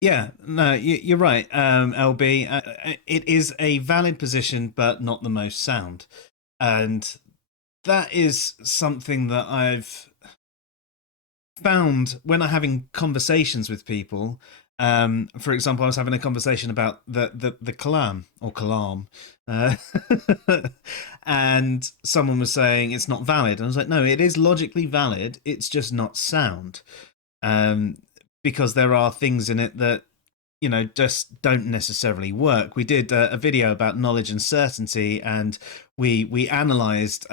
Yeah, no, you're right, LB. It is a valid position, but not the most sound. And that is something that I've found when I'm having conversations with people. For example, I was having a conversation about the Kalam or Kalam, uh, and someone was saying it's not valid, and I was like, no, it is logically valid. It's just not sound, um, because there are things in it that just don't necessarily work. We did a video about knowledge and certainty, and we analyzed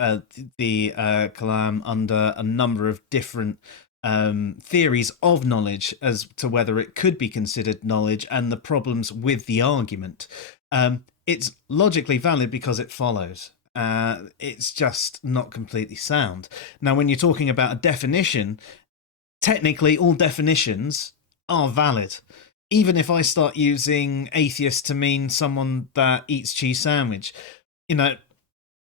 the Kalam under a number of different theories of knowledge as to whether it could be considered knowledge and the problems with the argument. It's logically valid because it follows. It's just not completely sound. Now, when you're talking about a definition, technically all definitions are valid. Even if I start using atheist to mean someone that eats cheese sandwich,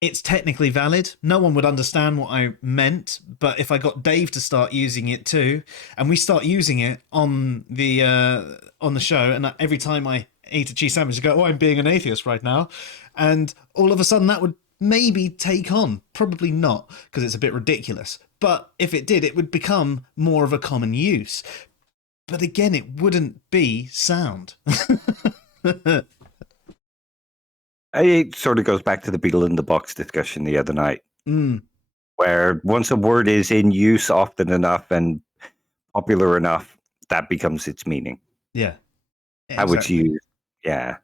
it's technically valid. No one would understand what I meant, but if I got Dave to start using it too, and we start using it on the show, and every time I eat a cheese sandwich, I go, "Oh, I'm being an atheist right now," and all of a sudden that would maybe take on. Probably not, because it's a bit ridiculous. But if it did, it would become more of a common use. But again, it wouldn't be sound. It sort of goes back to the beetle in the box discussion the other night, where once a word is in use often enough and popular enough, that becomes its meaning. Yeah. How it's used. Yeah.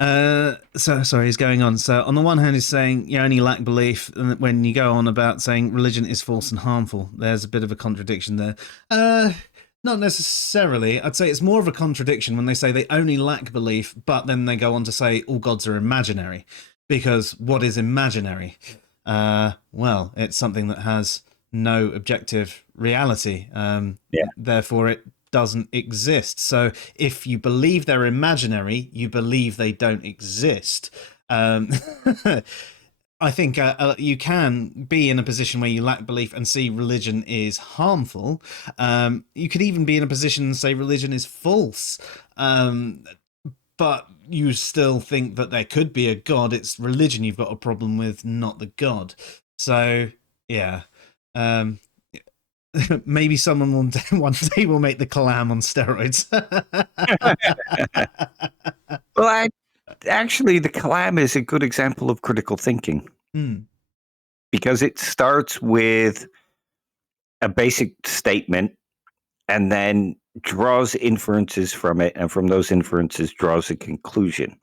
So sorry, he's going on. So on the one hand, he's saying you only lack belief, and when you go on about saying religion is false and harmful, there's a bit of a contradiction there. Not necessarily. I'd say it's more of a contradiction when they say they only lack belief, but then they go on to say all gods are imaginary. Because what is imaginary? Well, it's something that has no objective reality. Therefore, it doesn't exist. So if you believe they're imaginary, you believe they don't exist. I think you can be in a position where you lack belief and see religion is harmful. You could even be in a position and say religion is false. But you still think that there could be a God. It's religion you've got a problem with, not the God. So, yeah. Maybe someone one day will make the Kalam on steroids. Well, actually, the Kalam is a good example of critical thinking. Because it starts with a basic statement and then draws inferences from it, and from those inferences draws a conclusion.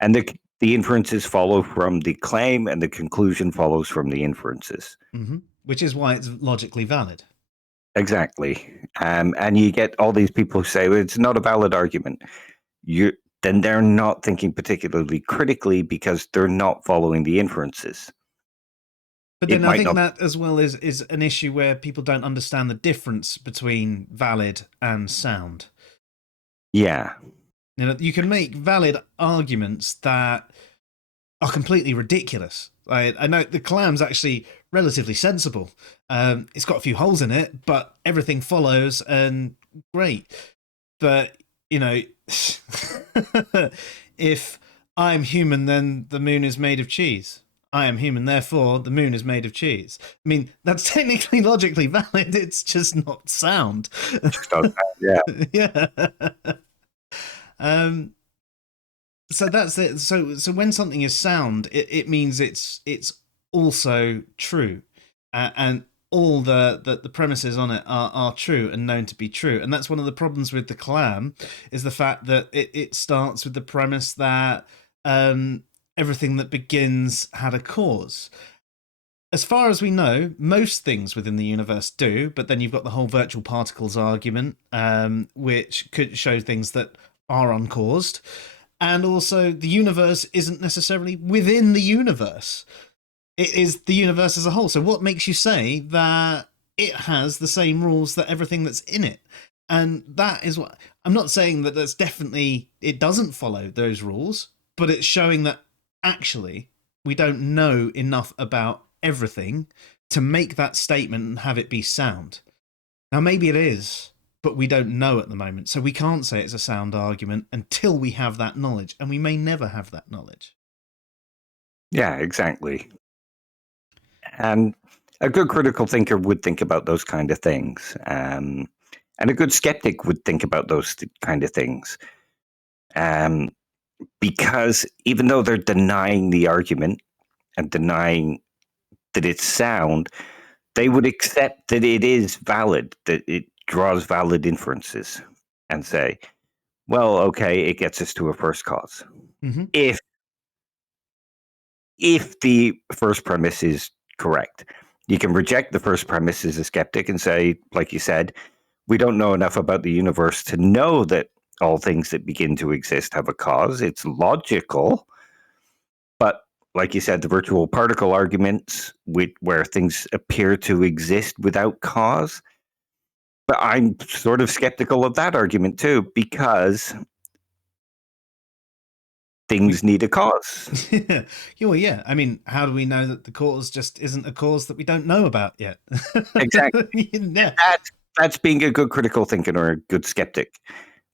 And the inferences follow from the claim, and the conclusion follows from the inferences. Which is why it's logically valid. Exactly. And you get all these people who say, well, it's not a valid argument. Then they're not thinking particularly critically because they're not following the inferences. But then I think that as well is an issue where people don't understand the difference between valid and sound. Yeah. You can make valid arguments that are completely ridiculous. I know the Kalam's actually relatively sensible. It's got a few holes in it, but everything follows and great. But, if I'm human, then the moon is made of cheese. I am human, therefore the moon is made of cheese. I mean, that's technically logically valid. It's just not sound. Yeah. Yeah. So that's it. So when something is sound, it means it's also true, and all the premises on it are true and known to be true. And that's one of the problems with the Kalam, is the fact that it starts with the premise that everything that begins had a cause. As far as we know, most things within the universe do, but then you've got the whole virtual particles argument, which could show things that are uncaused. And also, the universe isn't necessarily within the universe. It is the universe as a whole. So what makes you say that it has the same rules that everything that's in it? And that is what... I'm not saying that that's definitely... It doesn't follow those rules, but it's showing that actually we don't know enough about everything to make that statement and have it be sound. Now, maybe it is, but we don't know at the moment. So we can't say it's a sound argument until we have that knowledge, and we may never have that knowledge. Yeah, exactly. And a good critical thinker would think about those kind of things. And a good skeptic would think about those kind of things. Because even though they're denying the argument and denying that it's sound, they would accept that it is valid, that it draws valid inferences, and say, well, okay, it gets us to a first cause. Mm-hmm. If the first premise is correct, you can reject the first premise as a skeptic and say, like you said, we don't know enough about the universe to know that all things that begin to exist have a cause. It's logical, but like you said, the virtual particle arguments, where things appear to exist without cause. But I'm sort of skeptical of that argument too, because things need a cause. Well, yeah. I mean, how do we know that the cause just isn't a cause that we don't know about yet? Exactly. Yeah. That's being a good critical thinker or a good skeptic.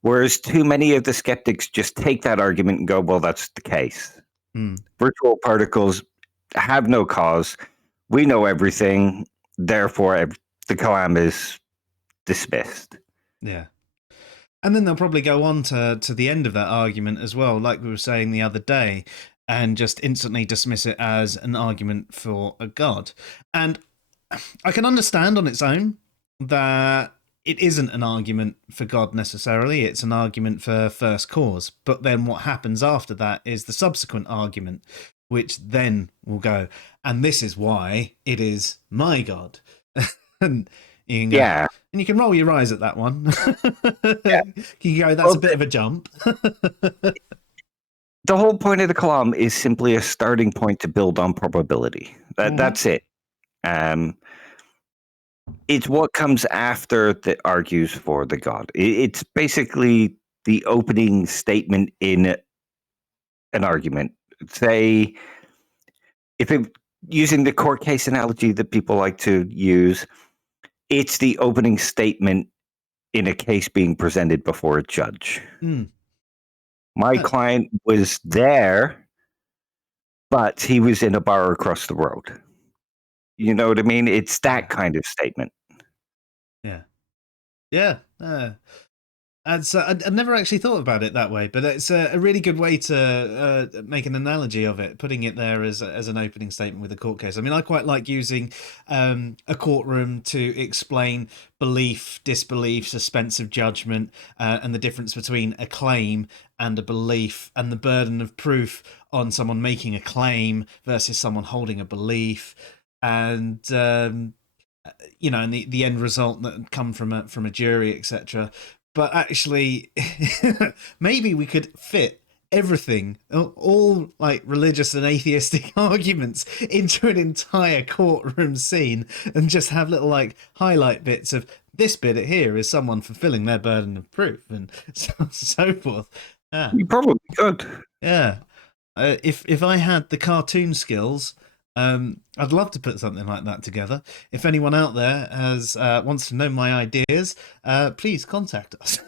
Whereas too many of the skeptics just take that argument and go, well, that's the case. Virtual particles have no cause. We know everything. Therefore, the Kalam is dismissed. Yeah. And then they'll probably go on to the end of that argument as well, like we were saying the other day, and just instantly dismiss it as an argument for a god. And I can understand on its own that it isn't an argument for God necessarily, it's an argument for first cause. But then what happens after that is the subsequent argument, which then will go, and this is why it is my God. And you can go, yeah. And you can roll your eyes at that one. Yeah. You go, that's a bit of a jump. The whole point of the Kalam is simply a starting point to build on probability. That's it. It's what comes after that argues for the God. It's basically the opening statement in an argument. Say, using the court case analogy that people like to use, it's the opening statement in a case being presented before a judge. My client was there, but he was in a bar across the road. You know what I mean? It's that kind of statement. Yeah. Yeah. I'd never actually thought about it that way, but it's a really good way to make an analogy of it, putting it there as an opening statement with a court case. I mean, I quite like using a courtroom to explain belief, disbelief, suspense of judgment, and the difference between a claim and a belief, and the burden of proof on someone making a claim versus someone holding a belief, and and the end result that come from a jury, etc. But actually, maybe we could fit everything, all like religious and atheistic arguments, into an entire courtroom scene, and just have little like highlight bits of this bit here is someone fulfilling their burden of proof, and so forth. Yeah. You probably could. Yeah. If I had the cartoon skills, I'd love to put something like that together. If anyone out there wants to know my ideas, please contact us.